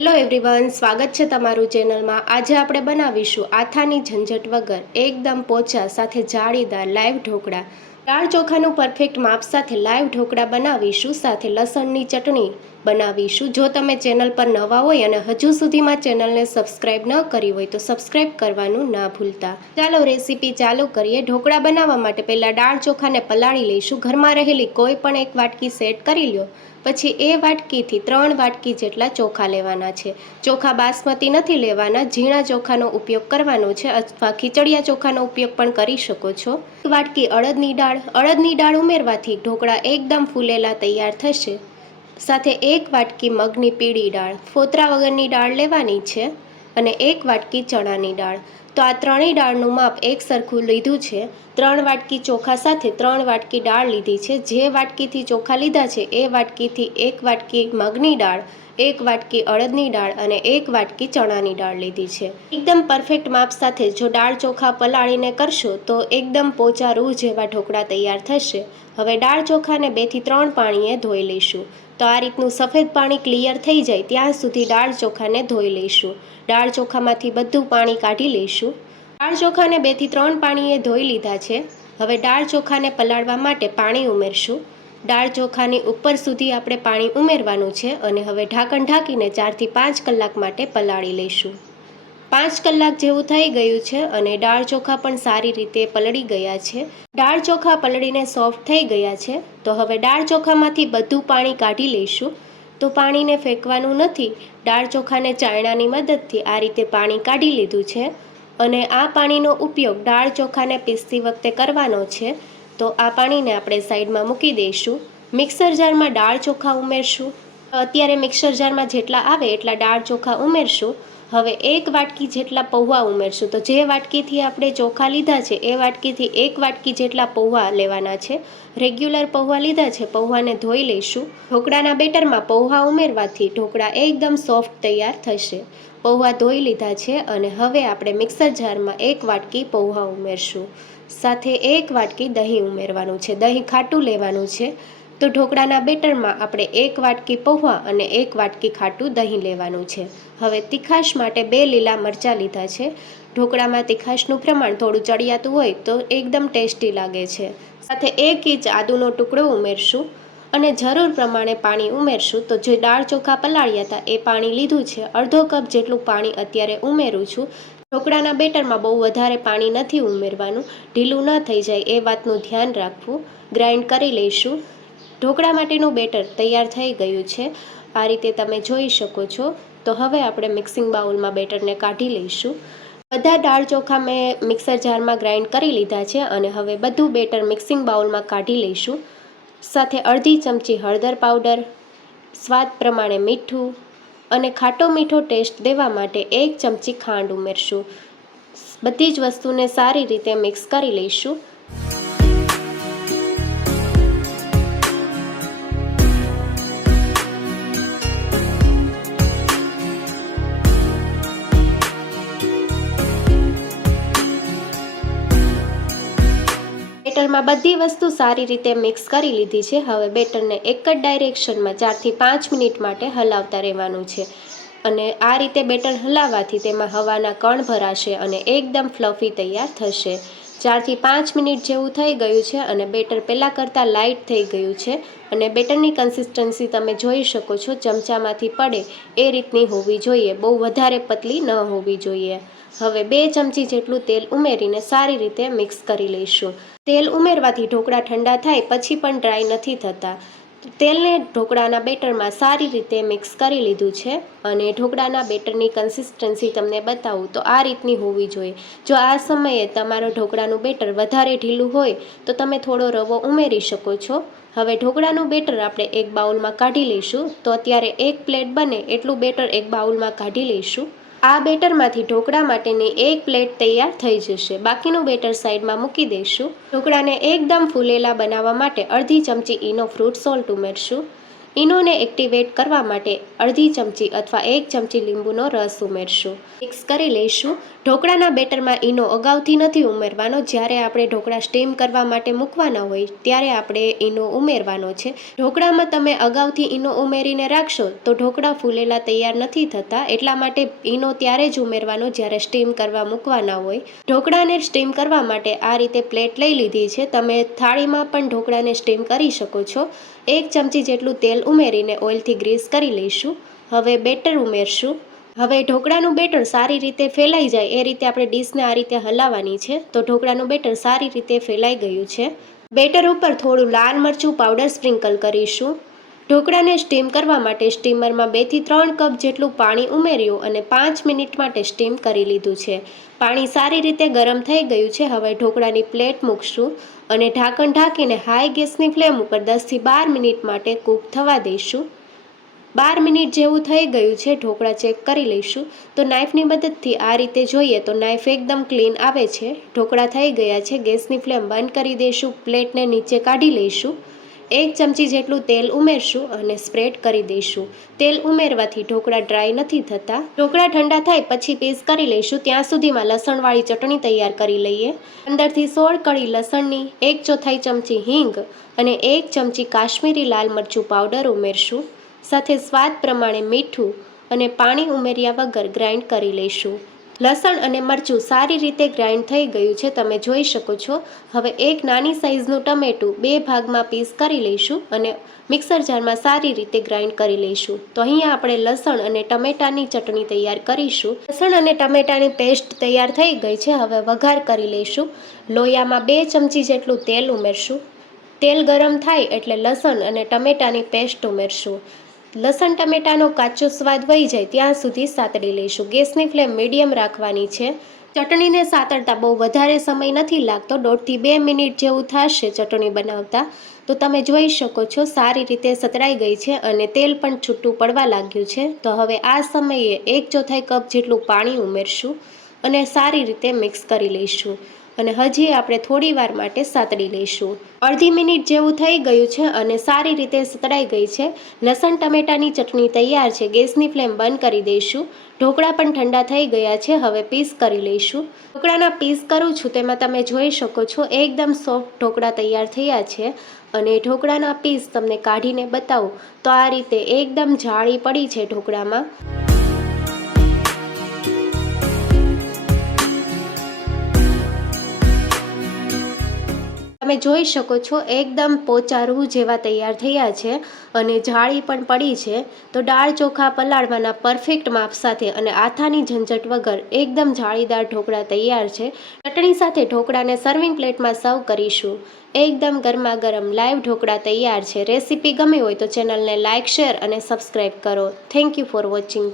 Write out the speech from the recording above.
Hello everyone, સ્વાગત છે તમારું ચેનલમાં। આજે આપણે બનાવીશું આથાની ઝંઝટ વગર એકદમ પોચા સાથે જાળીદાર લાઈવ ઢોકળા। દાળ ચોખાનું પરફેક્ટ માપ સાથે લાઈવ ઢોકળા બનાવીશું, સાથે લસણની ચટણી બનાવીશું। જો તમે ચેનલ પર નવા હોય અને હજુ સુધીમાં ચેનલને સબસ્ક્રાઇબ ન કરી હોય તો સબસ્ક્રાઇબ કરવાનું ના ભૂલતા। ચાલો રેસીપી ચાલુ કરીએ। ઢોકળા બનાવવા માટે પહેલાં દાળ ચોખાને પલાળી લઈશું। ઘરમાં રહેલી કોઈ પણ એક વાટકી સેટ કરી લો। પછી એ વાટકીથી 3 વાટકી જેટલા ચોખા લેવાના છે। ચોખા બાસમતી નથી લેવાના, ઝીણા ચોખાનો ઉપયોગ કરવાનો છે, અથવા ખીચડિયા ચોખાનો ઉપયોગ પણ કરી શકો છો। 1 વાટકી અડદની દાળ ઉમેરવાથી ઢોકળા એકદમ ફૂલેલા તૈયાર થશે। સાથે 1 વાટકી મગની પીળી દાળ, ફોતરા વગરની દાળ લેવાની છે, અને 1 વાટકી ચણાની દાળ। તો આ ત્રણેય દાળનું માપ એક સરખું લીધું છે। 3 વાટકી ચોખા સાથે 3 વાટકી દાળ લીધી છે। જે વાટકીથી ચોખા લીધા છે એ વાટકીથી 1 વાટકી મગની દાળ, 1 વાટકી અડદની દાળ અને 1 વાટકી ચણાની દાળ લીધી છે। એકદમ પરફેક્ટ માપ સાથે જો દાળ ચોખા પલાળીને કરશો તો એકદમ પોચા રૂ જેવા ઢોકળા તૈયાર થશે। હવે દાળ ચોખાને 2 થી 3 પાણીએ ધોઈ લઈશું। તો આ રીતનું સફેદ પાણી ક્લિયર થઈ જાય ત્યાં સુધી દાળ ચોખાને ધોઈ લઈશું। દાળ ચોખામાંથી બધું પાણી કાઢી લઈશું। દાળ ચોખાને 2 થી 3 પાણીએ ધોઈ લીધા છે। હવે દાળ ચોખાને પલાળવા માટે પાણી ઉમેરશું। દાળ ચોખાની ઉપર સુધી આપણે પાણી ઉમેરવાનું છે, અને હવે ઢાંકણ ઢાંકીને 4 થી 5 કલાક માટે પલાળી લઈશું। 5 કલાક જેવું થઈ ગયું છે અને દાળ ચોખા પણ સારી રીતે પલળી ગયા છે। દાળ ચોખા પલળીને સોફ્ટ થઈ ગયા છે। તો હવે દાળ ચોખામાંથી બધું પાણી કાઢી લઈશું। તો પાણીને ફેંકવાનું નથી, દાળ ચોખાને ચાયણાની મદદથી આ રીતે પાણી કાઢી લીધું છે, અને આ પાણીનો ઉપયોગ દાળ ચોખાને પીસતી વખતે કરવાનો છે। તો આ પાણીને આપણે સાઈડમાં મૂકી દઈશું। મિક્સર જારમાં દાળ ચોખા ઉમેરશું। અત્યારે મિક્સર જારમાં જેટલા આવે એટલા દાળ ચોખા ઉમેરશું। હવે 1 વાટકી જેટલા પૌવા ઉમેરશું। તો જે વાટકીથી આપણે ચોખા લીધા છે એ વાટકીથી 1 વાટકી જેટલા પૌવા લેવાના છે। રેગ્યુલર પૌવા લીધા છે, પૌવાને ધોઈ લઈશું। ઢોકળાના બેટરમાં પૌવા ઉમેરવાથી ઢોકળા એકદમ સોફ્ટ તૈયાર થશે। પૌવા ધોઈ લીધા છે, અને હવે આપણે મિક્સર જારમાં 1 વાટકી પૌવા ઉમેરશું। સાથે 1 વાટકી દહીં ઉમેરવાનું છે, દહીં ખાટું લેવાનું છે। તો ઢોકળાના બેટરમાં આપણે 1 વાટકી પૌવા અને 1 વાટકી ખાટું દહીં લેવાનું છે। હવે તીખાશ માટે 2 લીલા મરચાં લીધા છે। ઢોકળામાં તીખાશનું પ્રમાણ થોડું ચડિયાતું હોય તો એકદમ ટેસ્ટી લાગે છે। સાથે 1 ઇંચ આદુનો ટુકડો ઉમેરશું, અને જરૂર પ્રમાણે પાણી ઉમેરશું। તો જે દાળ ચોખા પલાળ્યા હતા એ પાણી લીધું છે, અડધો કપ જેટલું પાણી અત્યારે ઉમેરું છું। ઢોકળાના બેટરમાં બહુ વધારે પાણી નથી ઉમેરવાનું, ઢીલું ન થઈ જાય એ વાતનું ધ્યાન રાખવું। ગ્રાઇન્ડ કરી લઈશું। ઢોકળા માટેનું બેટર તૈયાર થઈ ગયું છે, આ રીતે તમે જોઈ શકો છો। તો હવે આપણે મિક્સિંગ બાઉલમાં બેટરને કાઢી લઈશું। બધા દાળ ચોખા મેં મિક્સર જારમાં ગ્રાઇન્ડ કરી લીધા છે, અને હવે બધું બેટર મિક્સિંગ બાઉલમાં કાઢી લઈશું। સાથે અડધી ચમચી હળદર પાવડર, સ્વાદ પ્રમાણે મીઠું, અને ખાટો મીઠો ટેસ્ટ દેવા માટે 1 ચમચી ખાંડ ઉમેરશું। બધી જ વસ્તુને સારી રીતે મિક્સ કરી લઈશું। બેટરમાં બધી વસ્તુ સારી રીતે મિક્સ કરી લીધી છે। હવે બેટરને એક જ ડાયરેક્શનમાં 4 થી 5 મિનિટ માટે હલાવતા રહેવાનું છે, અને આ રીતે બેટર હલાવવાથી તેમાં હવાના કણ ભરાશે અને એકદમ ફ્લફી તૈયાર થશે। 4 થી 5 મિનિટ જેવું થઈ ગયું છે, અને બેટર પહેલાં કરતાં લાઇટ થઈ ગયું છે, અને બેટરની કન્સિસ્ટન્સી તમે જોઈ શકો છો, ચમચામાંથી પડે એ રીતની હોવી જોઈએ, બહુ વધારે પતલી ન હોવી જોઈએ। હવે 2 ચમચી જેટલું તેલ ઉમેરીને સારી રીતે મિક્સ કરી લઈશું। તેલ ઉમેરવાથી ઢોકળા ઠંડા થાય પછી પણ ડ્રાય નથી થતા। તેલને ઢોકળાના બેટરમાં સારી રીતે મિક્સ કરી લીધું છે, અને ઢોકળાના બેટરની કન્સિસ્ટન્સી તમને બતાવું તો આ રીતની હોવી જોઈએ। જો આ સમયે તમારો ઢોકળાનું બેટર વધારે ઢીલું હોય તો તમે થોડો રવો ઉમેરી શકો છો। હવે ઢોકળાનું બેટર આપણે એક બાઉલમાં કાઢી લઈશું। તો અત્યારે 1 પ્લેટ બને એટલું બેટર એક બાઉલમાં કાઢી લઈશું। આ બેટરમાંથી ઢોકળા માટેની 1 પ્લેટ તૈયાર થઈ જશે, બાકીનું બેટર સાઈડમાં મૂકી દઈશું। ઢોકળાને એકદમ ફૂલેલા બનાવવા માટે અડધી ચમચી ઈનો ફ્રૂટ સોલ્ટ ઉમેરશું। ઈનોને એક્ટિવેટ કરવા માટે અડધી ચમચી અથવા 1 ચમચી લીંબુનો રસ ઉમેરશું. મિક્સ કરી લઈશું. ઢોકળાના બેટરમાં ઈનો અગાઉથી નથી ઉમેરવાનો. જ્યારે આપણે ઢોકળા સ્ટીમ કરવા માટે મૂકવાના હોય ત્યારે આપણે ઈનો ઉમેરવાનો છે. ઢોકળામાં તમે અગાઉથી ઈનો ઉમેરીને રાખશો તો ઢોકળા ફૂલેલા તૈયાર નથી થતા. એટલા માટે ઈનો ત્યારે જ ઉમેરવાનો જ્યારે સ્ટીમ કરવા મૂકવાના હોય. ઢોકળાને સ્ટીમ કરવા માટે આ રીતે પ્લેટ લઈ લીધી છે. તમે થાળીમાં પણ ઢોકળાને સ્ટીમ કરી શકો છો. 1 ચમચી જેટલું તેલ ઉમેરીને ઓઇલથી ગ્રીસ કરી લઈશું. હવે બેટર ઉમેરશું. હવે ઢોકળાનું બેટર સારી રીતે ફેલાઈ જાય એ રીતે આપણે ડીશને આ રીતે હલાવવાની છે. તો ઢોકળાનું બેટર સારી રીતે ફેલાઈ ગયું છે. બેટર ઉપર થોડું લાલ મરચું પાવડર સ્પ્રિંકલ કરીશું. ઢોકળાને સ્ટીમ કરવા માટે સ્ટીમરમાં 2 થી 3 કપ જેટલું પાણી ઉમેર્યું અને 5 મિનિટ માટે સ્ટીમ કરી લીધું છે. પાણી સારી રીતે ગરમ થઈ ગયું છે. હવે ઢોકળાની પ્લેટ મૂકશું અને ઢાંકણ ઢાંકીને હાઈ ગેસની ફ્લેમ ઉપર 10 થી 12 મિનિટ માટે કૂક થવા દઈશું. 12 મિનિટ જેવું થઈ ગયું છે. ઢોકળા ચેક કરી લઈશું. તો નાઇફની મદદથી આ રીતે જોઈએ તો નાઇફ એકદમ ક્લીન આવે છે. ઢોકળા થઈ ગયા છે. ગેસની ફ્લેમ બંધ કરી દઈશું. પ્લેટને નીચે કાઢી લઈશું. 1 ચમચી જેટલું તેલ ઉમેરશું અને સ્પ્રેડ કરી દઈશું. તેલ ઉમેરવાથી ઢોકળા ડ્રાય નથી થતા. ઢોકળા ઠંડા થાય પછી પીસ કરી લઈશું. ત્યાં સુધીમાં લસણવાળી ચટણી તૈયાર કરી લઈએ. 15 થી 16 કળી લસણની, 1/4 ચમચી હિંગ અને 1 ચમચી કાશ્મીરી લાલ મરચું પાવડર ઉમેરશું. સાથે સ્વાદ પ્રમાણે મીઠું અને પાણી ઉમેર્યા વગર ગ્રાઇન્ડ કરી લઈશું. લસણ અને મરચું સારી રીતે ગ્રાઇન્ડ થઈ ગયું છે. તમે જોઈ શકો છો. હવે એક નાની સાઇઝનું ટમેટું 2 ભાગમાં પીસ કરી લઈશું અને મિક્સર જારમાં સારી રીતે ગ્રાઇન્ડ કરી લઈશું. તો અહીંયા આપણે લસણ અને ટમેટાની ચટણી તૈયાર કરીશું. લસણ અને ટમેટાની પેસ્ટ તૈયાર થઈ ગઈ છે. હવે વઘાર કરી લઈશું. લોયામાં 2 ચમચી જેટલું તેલ ઉમેરશું. તેલ ગરમ થાય એટલે લસણ અને ટમેટાની પેસ્ટ ઉમેરશું. લસણ ટમેટાનો કાચો સ્વાદ વહી જાય ત્યાં સુધી સાતળી લઈશું. ગેસની ફ્લેમ મીડિયમ રાખવાની છે. ચટણીને સાતળતા બહુ વધારે સમય નથી લાગતો. 1.5 થી 2 મિનિટ જેવું થશે ચટણી બનાવતા. તો તમે જોઈ શકો છો સારી રીતે સતળાઈ ગઈ છે અને તેલ પણ છૂટું પડવા લાગ્યું છે. તો હવે આ સમયે 1/4 કપ જેટલું પાણી ઉમેરશું અને સારી રીતે મિક્સ કરી લઈશું. અને હજી આપણે થોડી વાર માટે સાતળી લઈશું. અડધી મિનિટ જેવું થઈ ગયું છે અને સારી રીતે સતળાઈ ગઈ છે. લસણ ટમેટાની ચટણી તૈયાર છે. ગેસની ફ્લેમ બંધ કરી દઈશું. ઢોકળા પણ ઠંડા થઈ ગયા છે. હવે પીસ કરી લઈશું. ઢોકળાના પીસ કરું છું તેમાં તમે જોઈ શકો છો એકદમ સોફ્ટ ઢોકળા તૈયાર થયા છે. અને ઢોકળાના પીસ તમને કાઢીને બતાવું તો આ રીતે એકદમ જાળી પડી છે ઢોકળામાં. તમે જોઈ શકો છો એકદમ પોચા રૂ જેવા તૈયાર થયા છે અને જાળી પણ પડી છે. તો દાળ ચોખા પલાળવાના પરફેક્ટ માપ સાથે અને આથાની ઝંઝટ વગર એકદમ જાળીદાર ઢોકળા તૈયાર છે. ચટણી સાથે ઢોકળાને સર્વિંગ પ્લેટમાં સર્વ કરીશું. એકદમ ગરમા ગરમ લાઈવ ઢોકળા તૈયાર છે. રેસીપી ગમી હોય તો ચેનલને લાઇક, શેર અને સબસ્ક્રાઈબ કરો. Thank you for watching.